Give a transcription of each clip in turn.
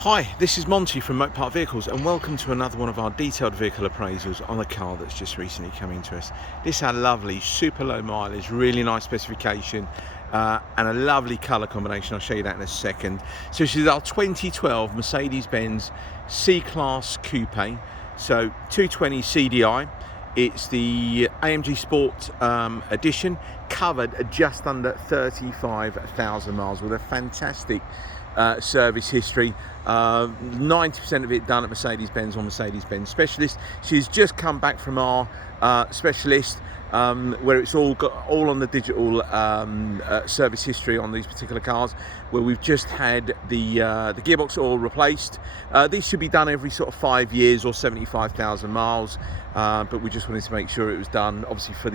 Hi, this is Monty from Motor Park Vehicles and welcome to another one of our detailed vehicle appraisals on a car that's just recently come into us. This is our lovely, super low mileage, really nice specification and a lovely colour combination. I'll show you that in a second. So this is our 2012 Mercedes-Benz C-Class Coupe, so 220 CDI. It's the AMG Sport edition, covered at just under 35,000 miles with a fantastic service history. 90% of it done at Mercedes-Benz or Mercedes-Benz Specialist. She's just come back from our specialist where it's all on the digital service history on these particular cars, where we've just had the gearbox oil replaced. These should be done every sort of 5 years or 75,000 miles, but we just wanted to make sure it was done, obviously for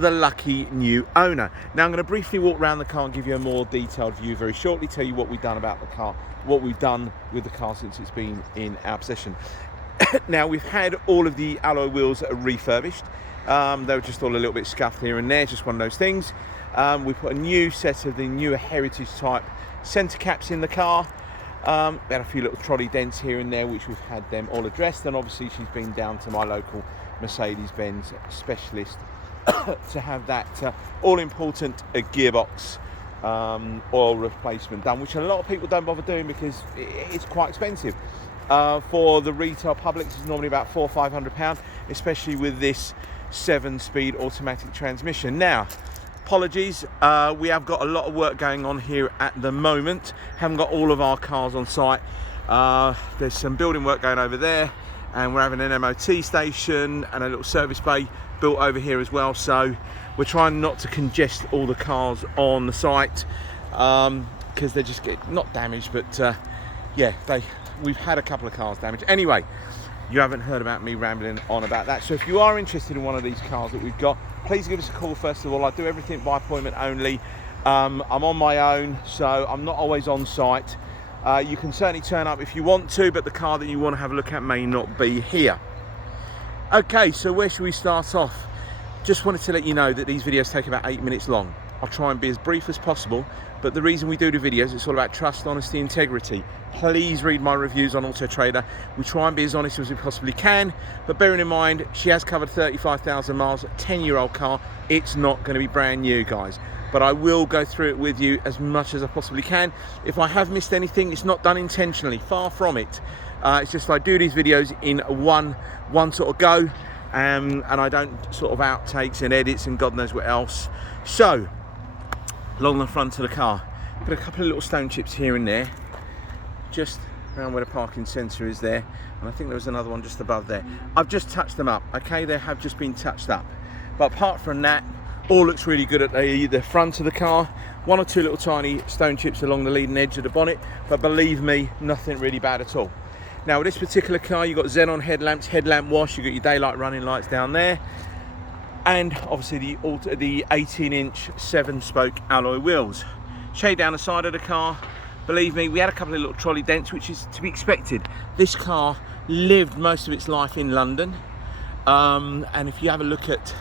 the lucky new owner. Now I'm going to briefly walk around the car and give you a more detailed view very shortly, tell you what we've done about the car, what we've done with the car since it's been in our possession. Now we've had all of the alloy wheels refurbished. They were just all a little bit scuffed here and there, just one of those things. We put a new set of the newer heritage type centre caps in the car. We had a few little trolley dents here and there, which we've had them all addressed, and obviously she's been down to my local Mercedes-Benz Specialist to have that all-important gearbox oil replacement done, which a lot of people don't bother doing because it's quite expensive. For the retail public, it's normally about £400 or £500, especially with this 7-speed automatic transmission. Now, apologies, we have got a lot of work going on here at the moment. Haven't got all of our cars on site. There's some building work going over there, and we're having an MOT station and a little service bay built over here as well. So we're trying not to congest all the cars on the site because they just get not damaged, but yeah, we've had a couple of cars damaged. Anyway, you haven't heard about me rambling on about that. So if you are interested in one of these cars that we've got, please give us a call first of all. I do everything by appointment only. I'm on my own, so I'm not always on site. You can certainly turn up if you want to, but the car that you want to have a look at may not be here. Okay, so where should we start off? Just wanted to let you know that these videos take about 8 minutes long. I'll try and be as brief as possible, but the reason we do the videos, it's all about trust, honesty, integrity. Please read my reviews on Auto Trader. We try and be as honest as we possibly can, but bearing in mind, she has covered 35,000 miles, a 10-year-old car. It's not going to be brand new, guys, but I will go through it with you as much as I possibly can. If I have missed anything, it's not done intentionally, far from it. It's just I do these videos in one sort of go, and I don't sort of outtakes and edits and God knows what else. So, along the front of the car, put a couple of little stone chips here and there, just around where the parking sensor is there, and I think there was another one just above there. I've just touched them up, okay? They have just been touched up, but apart from that, all looks really good at the front of the car. One or two little tiny stone chips along the leading edge of the bonnet, but believe me, nothing really bad at all. Now with this particular car, you've got xenon headlamps, headlamp wash, you've got your daylight running lights down there, and obviously the 18-inch 7-spoke alloy wheels. Shade down the side of the car. Believe me, we had a couple of little trolley dents, which is to be expected. This car lived most of its life in London, and if you have a look at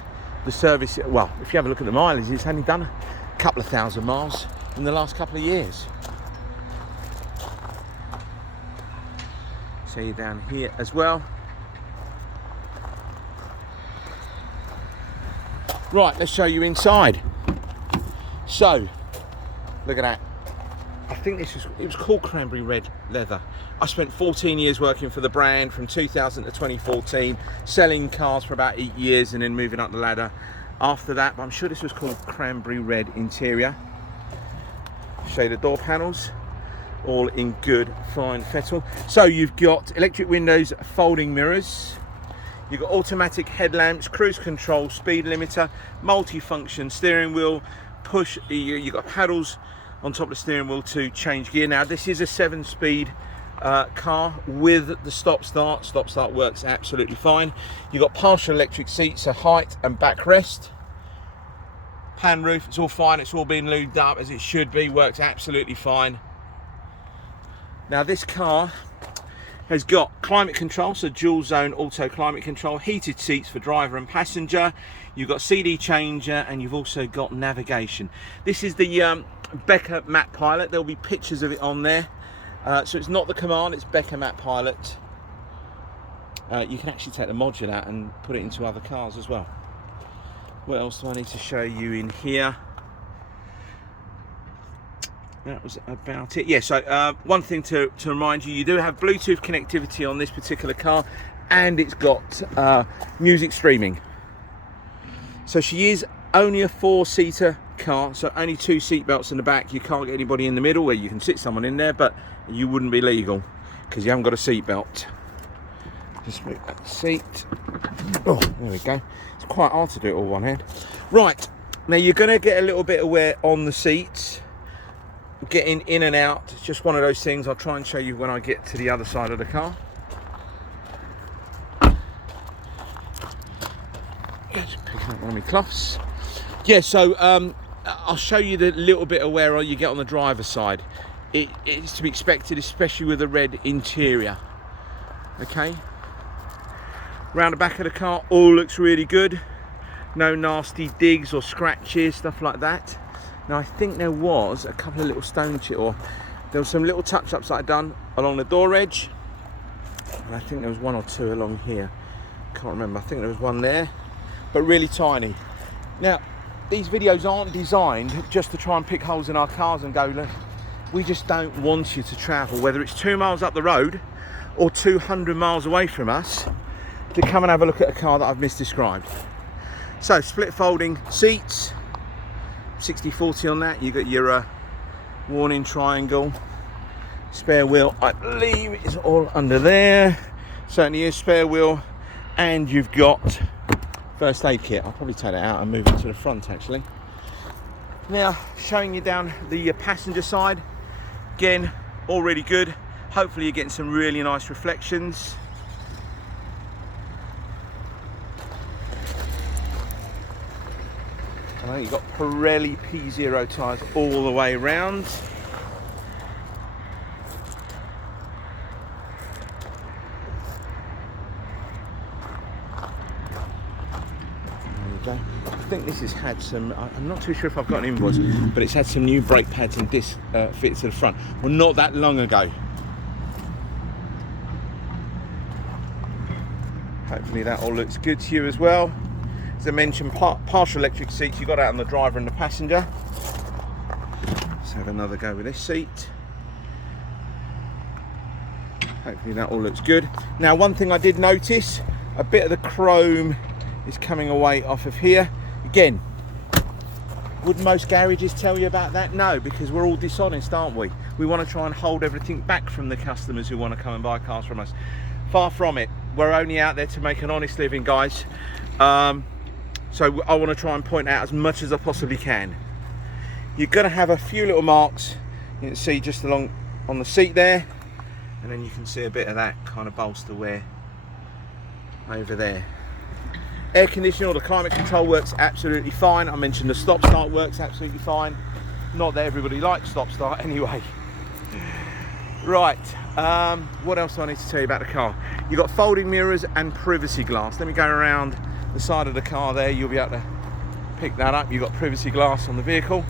the service, well, if you have a look at the mileage, it's only done a couple of thousand miles in the last couple of years. So you're down here as well. Right, let's show you inside. So, look at that. I think it was called cranberry red leather. I spent 14 years working for the brand from 2000 to 2014, selling cars for about 8 years and then moving up the ladder after that. But I'm sure this was called cranberry red interior. Show you the door panels, all in good, fine fettle. So you've got electric windows, folding mirrors. You've got automatic headlamps, cruise control, speed limiter, multi-function steering wheel, push. You've got paddles on top of the steering wheel to change gear. Now this is a 7-speed car with the stop start. Stop start works absolutely fine. You've got partial electric seats, so height and backrest. Pan roof, it's all fine. It's all been lubed up as it should be. Works absolutely fine. Now this car has got climate control, so dual zone auto climate control, heated seats for driver and passenger. You've got CD changer, and you've also got navigation. This is the Becker Map Pilot. There'll be pictures of it on there. So it's not the Command, it's Becker Map Pilot. You can actually take the module out and put it into other cars as well. What else do I need to show you in here? That was about it. Yeah, so one thing to remind you, you do have Bluetooth connectivity on this particular car, and it's got music streaming. So she is only a 4-seater car, so only 2 seat belts in the back. You can't get anybody in the middle where you can sit someone in there, but you wouldn't be legal because you haven't got a seat belt. Just move that seat. Oh, there we go. It's quite hard to do it all one hand. Right, now you're going to get a little bit of wear on the seats. Getting in and out, it's just one of those things. I'll try and show you when I get to the other side of the car. Just picking up one of my cloths. Yeah, so I'll show you the little bit of wear you get on the driver's side. It's to be expected, especially with a red interior. Okay. Round the back of the car, all looks really good. No nasty digs or scratches, stuff like that. Now I think there was a couple of little stone chips, or there was some little touch-ups that I'd done along the door edge, and I think there was 1 or 2 along here. Can't remember. I think there was one there, but really tiny. Now these videos aren't designed just to try and pick holes in our cars and go, look, we just don't want you to travel, whether it's 2 miles up the road or 200 miles away from us, to come and have a look at a car that I've misdescribed. So split folding seats, 60/40 on that. You got your warning triangle. Spare wheel, I believe, is all under there. Certainly is spare wheel, and you've got first aid kit. I'll probably take it out and move it to the front actually. Now showing you down the passenger side, again, all really good. Hopefully you're getting some really nice reflections. You've got Pirelli P0 tyres all the way around. There you go. I think this has had some, I'm not too sure if I've got an invoice, but it's had some new brake pads and disc fits to the front. Well, not that long ago. Hopefully that all looks good to you as well. As I mentioned, partial electric seats. You got out on the driver and the passenger. Let's have another go with this seat. Hopefully that all looks good. Now, one thing I did notice, a bit of the chrome is coming away off of here. Again, would most garages tell you about that? No, because we're all dishonest, aren't we? We want to try and hold everything back from the customers who want to come and buy cars from us. Far from it. We're only out there to make an honest living, guys. So I want to try and point out as much as I possibly can. You're going to have a few little marks you can see just along on the seat there, and then you can see a bit of that kind of bolster wear over there. Air conditioning or the climate control works absolutely fine. I mentioned the stop start works absolutely fine. Not that everybody likes stop start anyway. Right, what else do I need to tell you about the car? You've got folding mirrors and privacy glass. Let me go around the side of the car there. You'll be able to pick that up. You've got privacy glass on the vehicle.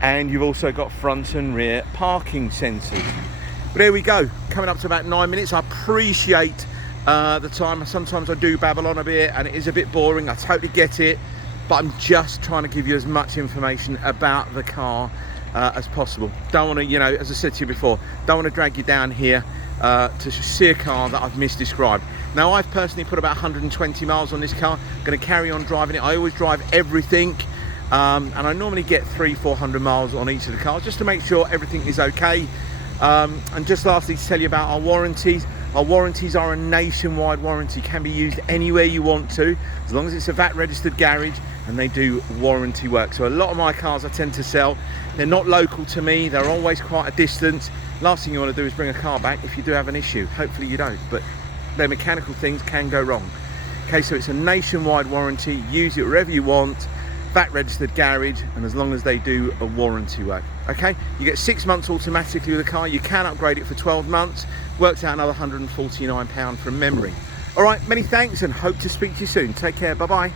And you've also got front and rear parking sensors. But there we go, coming up to about 9 minutes. I appreciate the time. Sometimes I do babble on a bit and it is a bit boring. I totally get it. But I'm just trying to give you as much information about the car as possible. Don't want to, you know, as I said to you before, don't want to drag you down here to see a car that I've misdescribed. Now, I've personally put about 120 miles on this car. I'm going to carry on driving it. I always drive everything, and I normally get 300-400 miles on each of the cars just to make sure everything is okay. And just lastly, to tell you about our warranties. Our warranties are a nationwide warranty, can be used anywhere you want to, as long as it's a VAT registered garage and they do warranty work. So a lot of my cars I tend to sell, they're not local to me, they're always quite a distance. Last thing you want to do is bring a car back if you do have an issue. Hopefully you don't, but their mechanical things can go wrong. Okay, so it's a nationwide warranty, use it wherever you want, VAT registered garage, and as long as they do a warranty work. Okay, you get 6 months automatically with the car. You can upgrade it for 12 months. Works out another £149 from memory. All right, many thanks and hope to speak to you soon. Take care, bye-bye.